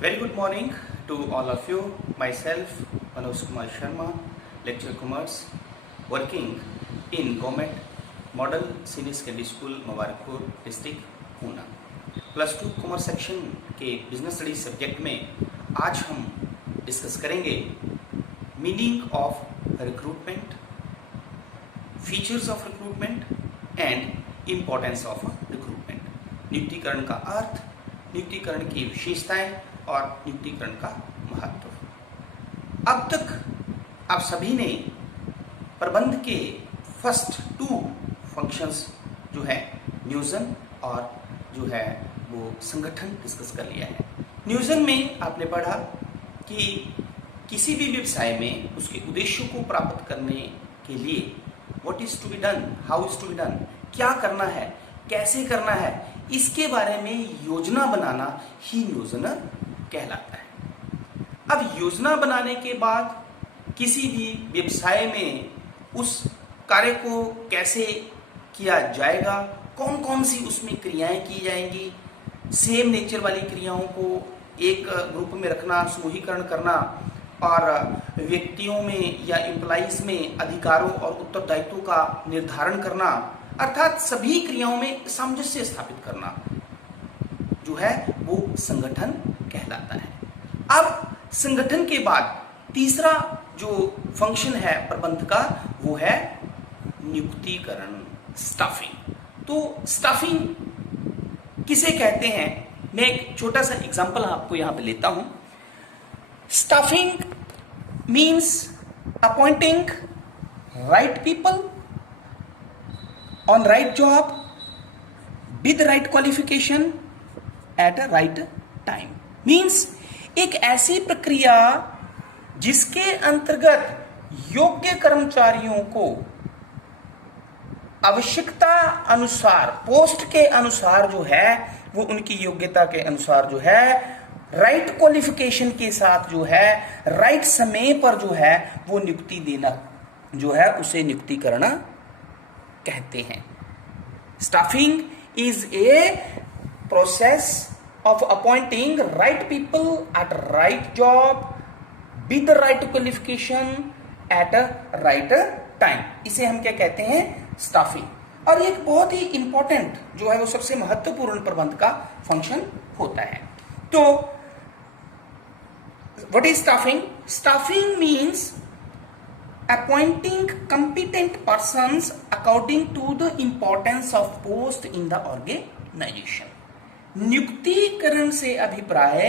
Very good morning to all of you. Myself, Manoj Kumar Sharma, lecturer commerce, working in Government Model Senior Secondary School, Mubarakpur district, Poona. +2 commerce section के business studies subject में आज हम discuss करेंगे meaning of recruitment, features of recruitment and importance of recruitment. नियुक्तिकरण का अर्थ, नियुक्तिकरण की विशेषताएं और नियुक्तिकरण का महत्व। अब तक आप सभी ने प्रबंध के फर्स्ट 2 फंक्शंस जो है नियोजन और जो है वो संगठन डिस्कस कर लिया है। नियोजन में आपने पढ़ा कि किसी भी व्यवसाय में उसके उद्देश्यों को प्राप्त करने के लिए what is to be done, how is to be done, क्या करना है, कैसे करना है, इसके बारे में योजना बनाना ही नियोजन कहलाता है। अब योजना बनाने के बाद किसी भी व्यवसाय में उस कार्य को कैसे किया जाएगा, कौन कौन सी उसमें क्रियाएं की जाएंगी, सेम नेचर वाली क्रियाओं को एक ग्रुप में रखना, समूहीकरण करना और व्यक्तियों में या एम्प्लॉइज में अधिकारों और उत्तरदायित्वों का निर्धारण करना, अर्थात सभी क्रियाओं में सामंजस्य स्थापित करना जो है वो संगठन कहलाता है। अब संगठन के बाद तीसरा जो फंक्शन है प्रबंध का वो है नियुक्तिकरण, स्टाफिंग। तो स्टाफिंग किसे कहते हैं, मैं एक छोटा सा एग्जांपल आपको यहां पे लेता हूं। Staffing means appointing right people on right job with right qualification at a right time। means एक ऐसी प्रक्रिया जिसके अंतर्गत योग्य कर्मचारियों को आवश्यकता अनुसार, पोस्ट के अनुसार जो है वो उनकी योग्यता के अनुसार जो है राइट क्वालिफिकेशन के साथ जो है राइट समय पर जो है वो नियुक्ति देना जो है उसे नियुक्तिकरण कहते हैं। Staffing is a process of appointing right people at right job with right qualification at right time. इसे हम क्या कहते हैं, स्टाफिंग। और एक बहुत ही इंपॉर्टेंट जो है वो सबसे महत्वपूर्ण प्रबंध का फंक्शन होता है। तो what is staffing? Staffing means appointing competent persons according to the importance of post in the organization। नियुक्तिकरण से अभिप्राय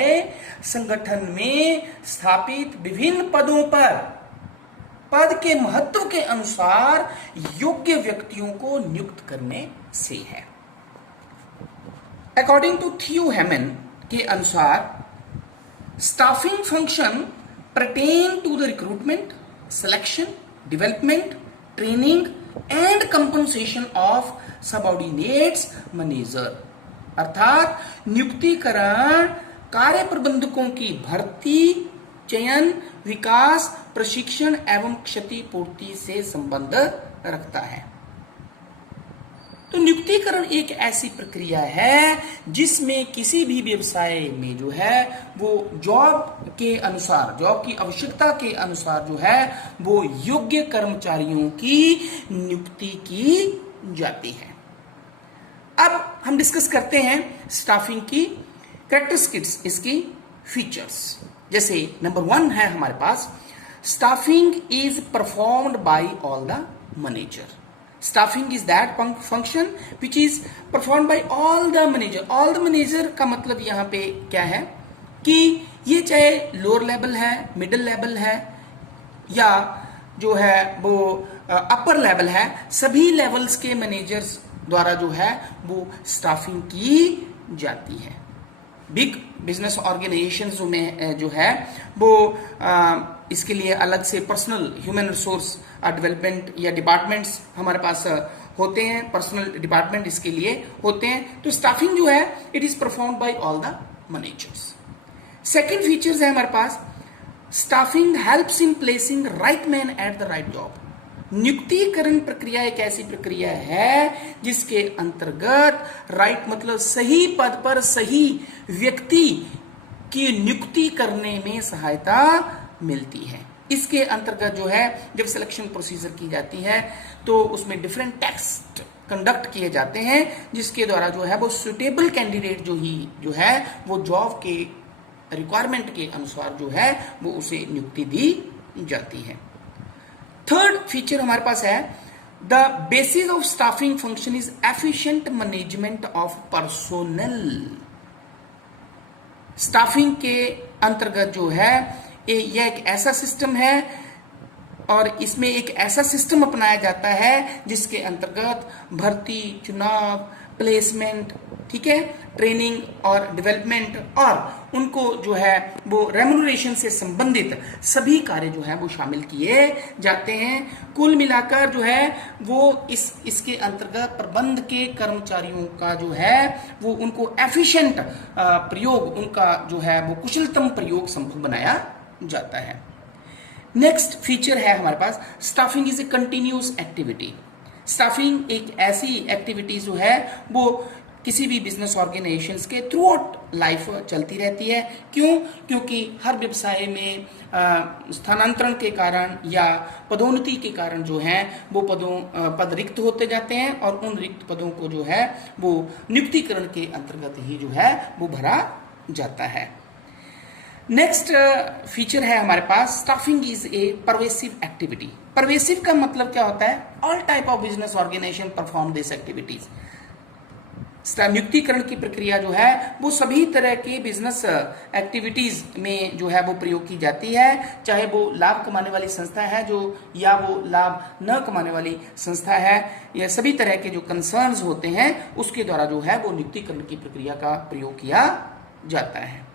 संगठन में स्थापित विभिन्न पदों पर पद के महत्व के अनुसार योग्य व्यक्तियों को नियुक्त करने से है। अकॉर्डिंग टू थियो हेमन के अनुसार staffing function pertain to the recruitment, selection, development, training and compensation of subordinates manager। अर्थात नियुक्तिकरण कार्य प्रबंधकों की भर्ती, चयन, विकास, प्रशिक्षण एवं क्षतिपूर्ति से संबंध रखता है। तो नियुक्तिकरण एक ऐसी प्रक्रिया है जिसमें किसी भी व्यवसाय में जो है वो जॉब के अनुसार, जॉब की आवश्यकता के अनुसार जो है वो योग्य कर्मचारियों की नियुक्ति की जाती है। अब हम डिस्कस करते हैं स्टाफिंग की कैरेक्टरिस्टिक्स, इसकी फीचर्स। जैसे नंबर 1 है हमारे पास, staffing is performed by all the manager. Staffing is that function which is performed by all the manager। all the manager का मतलब यहाँ पे क्या है कि ये चाहे लोअर लेवल है, मिडिल लेवल है या जो है वो अपर लेवल है, सभी लेवल्स के मैनेजर्स द्वारा जो है वो स्टाफिंग की जाती है। बिग बिजनेस ऑर्गेनाइजेशंस में जो है वो इसके लिए अलग से पर्सनल ह्यूमन रिसोर्स डेवलपमेंट या डिपार्टमेंट्स हमारे पास होते हैं, पर्सनल डिपार्टमेंट इसके लिए होते हैं। तो स्टाफिंग जो है it is performed by all the managers. Second features है हमारे पास, staffing helps in placing right man at the right job. नियुक्तिकरण प्रक्रिया एक ऐसी प्रक्रिया है जिसके अंतर्गत राइट मतलब सही पद पर सही व्यक्ति की नियुक्ति करने में सहायता मिलती है। इसके अंतर्गत जो है जब सिलेक्शन प्रोसीजर की जाती है तो उसमें डिफरेंट टेस्ट कंडक्ट किए जाते हैं, जिसके द्वारा जो है वो सुटेबल कैंडिडेट जो है वो जॉब के रिक्वायरमेंट के अनुसार जो है वो उसे नियुक्ति दी जाती है। थर्ड फीचर हमारे पास है the basis of staffing function is efficient management of personnel. Staffing के अंतर्गत जो है यह एक ऐसा सिस्टम है और इसमें एक ऐसा सिस्टम अपनाया जाता है जिसके अंतर्गत भर्ती, चुनाव, प्लेसमेंट, ठीक है, ट्रेनिंग और डेवलपमेंट और उनको जो है वो रेम्यूनरेशन से संबंधित सभी कार्य जो है वो शामिल किए जाते हैं। कुल मिलाकर जो है वो इसके अंतर्गत प्रबंध के कर्मचारियों का जो है वो उनको एफिशिएंट प्रयोग, उनका जो है वो कुशलतम प्रयोग संभव बनाया जाता है। नेक्स्ट फीचर है हमारे पास staffing is a continuous activity. Staffing एक ऐसी एक्टिविटी जो है वो किसी भी बिजनेस ऑर्गेनाइजेशंस के थ्रू आउट लाइफ चलती रहती है। क्यों? क्योंकि हर व्यवसाय में स्थानांतरण के कारण या पदोन्नति के कारण जो है वो पद रिक्त होते जाते हैं और उन रिक्त पदों को जो है वो नियुक्तिकरण के अंतर्गत ही जो है वो भरा जाता है। नेक्स्ट फीचर है हमारे पास staffing is a pervasive activity. Pervasive का मतलब क्या होता है? All type of business organization perform this activities. नियुक्तिकरण की प्रक्रिया जो है वो सभी तरह के बिजनेस एक्टिविटीज में जो है वो प्रयोग की जाती है, चाहे वो लाभ कमाने वाली संस्था है जो या वो लाभ न कमाने वाली संस्था है, या सभी तरह के जो कंसर्न्स होते हैं उसके द्वारा जो है वो नियुक्तिकरण की प्रक्रिया का प्रयोग किया जाता है।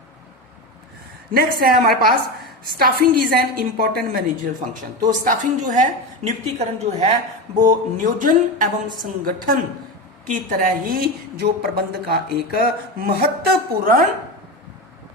नेक्स्ट है हमारे पास staffing is an important managerial function. तो स्टाफिंग जो है, नियुक्तिकरण जो है वो नियोजन एवं संगठन की तरह ही जो प्रबंध का एक महत्वपूर्ण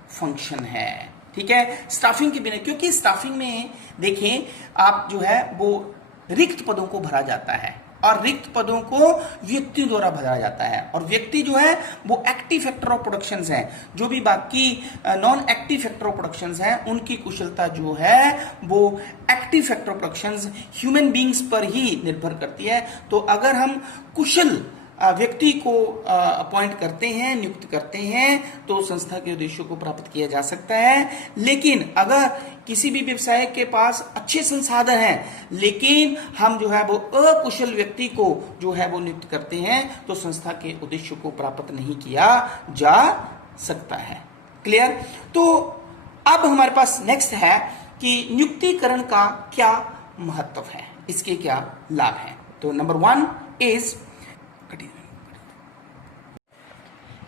फंक्शन है। ठीक है, स्टाफिंग के बिना, क्योंकि स्टाफिंग में देखें आप जो है वो रिक्त पदों को भरा जाता है और रिक्त पदों को व्यक्ति द्वारा भरा जाता है और व्यक्ति जो है वो एक्टिव फैक्टर ऑफ प्रोडक्शंस है। जो भी बाकी non active factor of productions हैं उनकी कुशलता जो है वो active factor of productions human beings पर ही निर्भर करती है। तो अगर हम कुशल व्यक्ति को अपॉइंट करते हैं, नियुक्त करते हैं, तो संस्था के उद्देश्यों को प्राप्त किया जा सकता है। लेकिन अगर किसी भी व्यवसाय के पास अच्छे संसाधन हैं लेकिन हम जो है वो अकुशल व्यक्ति को जो है वो नियुक्त करते हैं तो संस्था के उद्देश्यों को प्राप्त नहीं किया जा सकता है। क्लियर? तो अब हमारे पास नेक्स्ट है कि नियुक्तिकरण का क्या महत्व है, इसके क्या लाभ है। तो number 1 is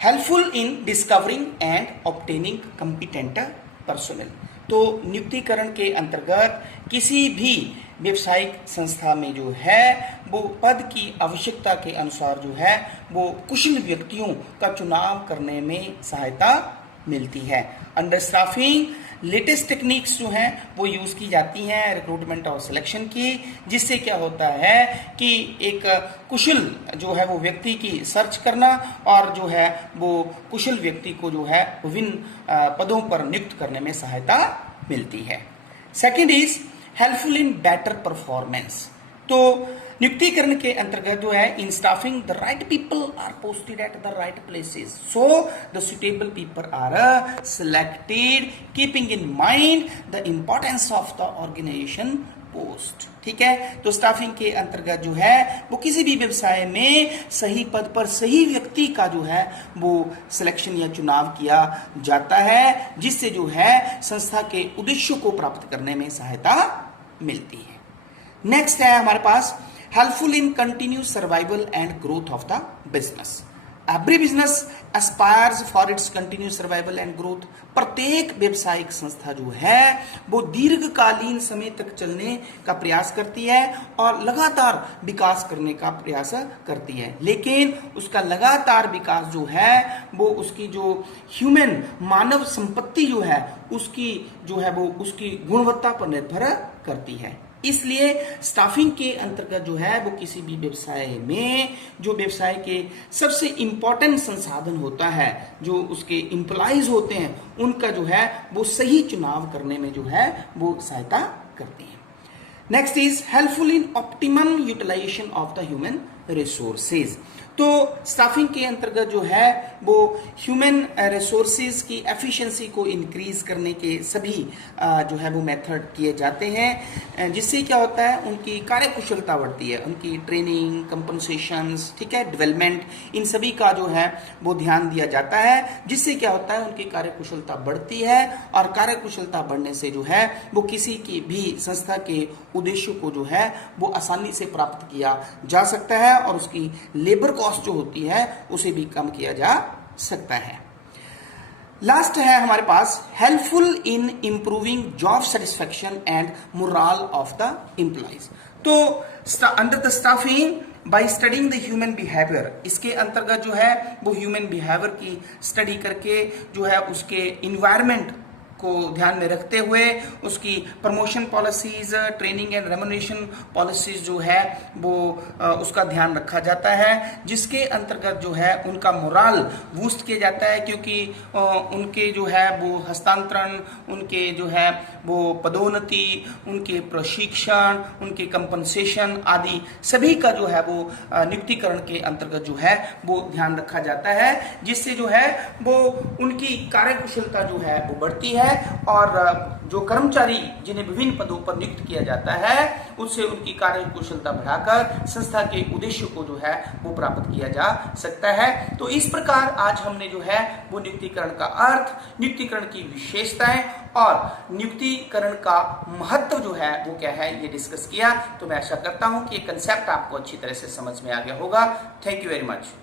helpful in discovering and obtaining competent personnel. तो नियुक्तिकरण के अंतर्गत किसी भी व्यवसायिक संस्था में जो है वो पद की आवश्यकता के अनुसार जो है वो कुशल व्यक्तियों का चुनाव करने में सहायता मिलती है। अंडर स्टाफिंग लेटेस्ट टेक्निक्स जो हैं वो यूज की जाती हैं रिक्रूटमेंट और सिलेक्शन की, जिससे क्या होता है कि एक कुशल जो है वो व्यक्ति की सर्च करना और जो है वो कुशल व्यक्ति को जो है विभिन्न पदों पर नियुक्त करने में सहायता मिलती है। Second is helpful in better performance. तो नियुक्तिकरण के अंतर्गत जो है in staffing the right people are posted at the right places, so the suitable people are selected keeping in mind the importance of the organization post. ठीक है, तो staffing के अंतर्गत जो है वो किसी भी व्यवसाय में सही पद पर सही व्यक्ति का जो है वो सिलेक्शन या चुनाव किया जाता है, जिससे जो है संस्था के उद्देश्यों को प्राप्त करने में सहायता मिलती है। नेक्स्ट है हमारे पास helpful in continuous survival and growth of the business. Every business aspires for its continuous survival and growth. प्रत्येक व्यवसायिक संस्था जो है वो दीर्घकालीन समय तक चलने का प्रयास करती है और लगातार विकास करने का प्रयास करती है, लेकिन उसका लगातार विकास जो है वो उसकी जो ह्यूमन मानव संपत्ति जो है उसकी जो है वो उसकी गुणवत्ता पर निर्भर करती है। इसलिए स्टाफिंग के अंतर्गत जो है वो किसी भी व्यवसाय में जो व्यवसाय के सबसे इंपॉर्टेंट संसाधन होता है, जो उसके एम्प्लॉइज होते हैं, उनका जो है वो सही चुनाव करने में जो है वो सहायता करती है। Next is helpful in optimum utilisation of the human resources. तो स्टाफिंग के अंतर्गत जो है वो ह्यूमन रिसोर्सेज की एफिशिएंसी को इंक्रीज करने के सभी जो है वो मेथड किए जाते हैं, जिससे क्या होता है उनकी कार्यकुशलता बढ़ती है, उनकी ट्रेनिंग, कंपनसेशंस, ठीक है, डेवलपमेंट, इन सभी का जो है वो ध्यान दिया जाता है, जिससे क्या होता है उनकी कार्यकुशलता बढ़ती है और कार्यकुशलता बढ़ने से जो है वो किसी की भी संस्था के उद्देश्य को जो है वो आसानी से प्राप्त किया जा सकता है और उसकी लेबर कॉस्ट जो होती है उसे भी कम किया जा सकता है। लास्ट है हमारे पास helpful in improving job satisfaction and morale of the employees. तो under the staffing by studying the human behaviour, इसके अंतर्गत जो है वो ह्यूमन बिहेवियर की स्टडी करके जो है उसके इन्वायरमेंट को ध्यान में रखते हुए उसकी promotion policies, training and remuneration policies जो है वो उसका ध्यान रखा जाता है, जिसके अंतर्गत जो है उनका मोरल बूस्ट किया जाता है, क्योंकि उनके जो है वो हस्तांतरण, उनके जो है वो पदोन्नति, उनके प्रशिक्षण, उनके कंपनसेशन आदि सभी का जो है वो नियुक्तिकरण के अंतर्गत जो है वो ध्यान रखा जाता है, जिससे जो है वो उनकी कार्यकुशलता जो है वो बढ़ती है और जो कर्मचारी जिन्हें विभिन्न पदों पर नियुक्त किया जाता है उससे उनकी कार्यकुशलता बढ़ाकर संस्था के उद्देश्य को जो है वो प्राप्त किया जा सकता है। तो इस प्रकार आज हमने जो है वो नियुक्तिकरण का अर्थ, नियुक्तिकरण की विशेषताएं और नियुक्तिकरण का महत्व जो है वो क्या है ये डिस्कस किया। तो मैं आशा करता हूं कि ये कंसेप्ट आपको अच्छी तरह से समझ में आ गया होगा। Thank you very much.